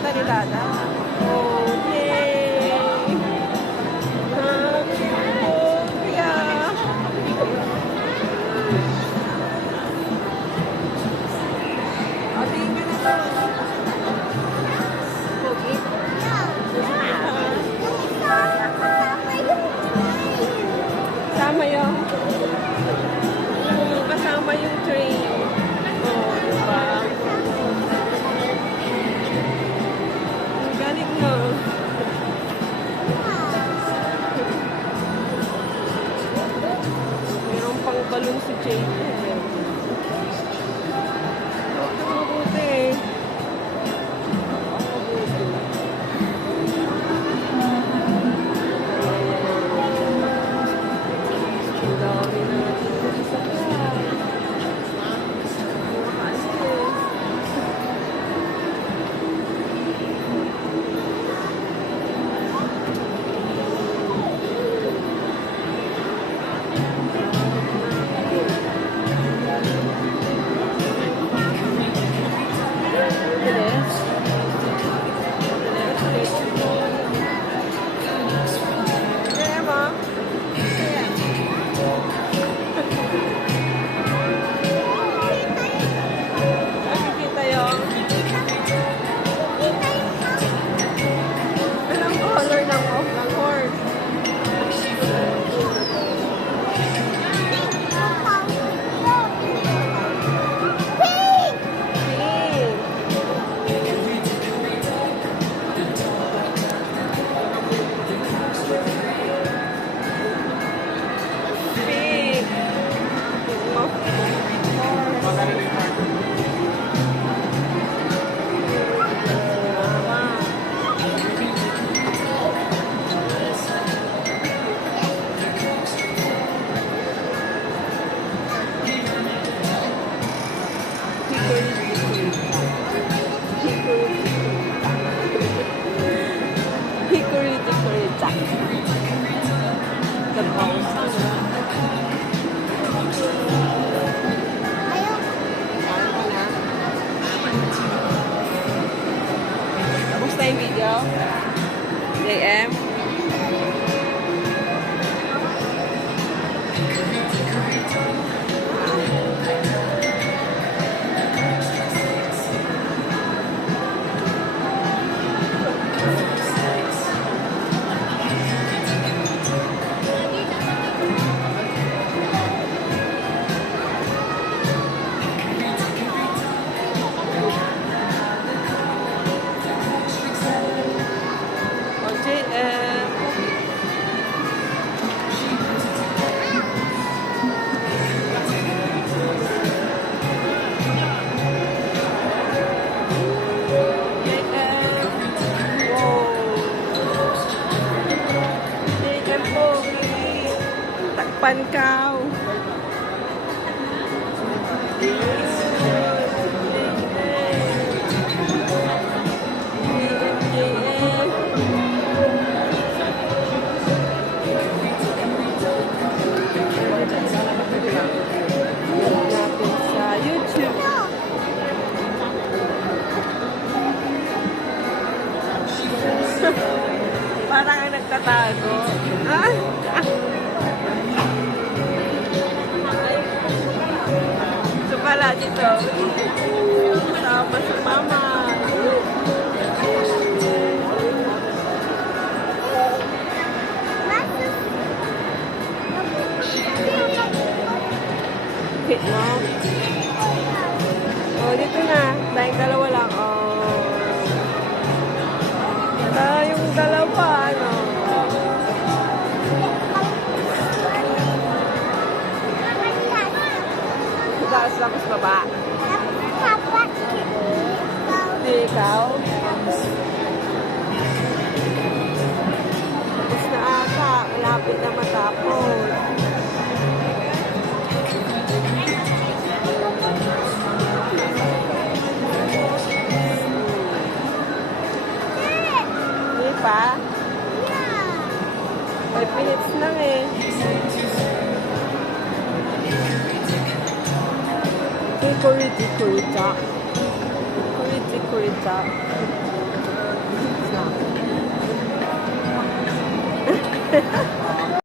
nakita ni Dada. Oh, yay! Happy Kuya! O, tingin ka na to. Pogi. Kasama yung kasama yung train. Oh, diba? Ang galing, no? Mayroon pang balon si Jade. Huwag ka mabuti. Mabuti. Ang dami na natin sa kaya. Tapos na yung video? JM? Pankaw. Natin sa YouTube. Parang ang nagtatago. Pala dito. Sama si Mama. Hit mo? Oh, dito na. Dahil dalawa lang. Oh. Yung dalawa, ano? Taas tapos baba. Hindi ikaw. Tapos na ata. Malapit na matapos. Hindi pa? 5 minutes lang eh. Kurita.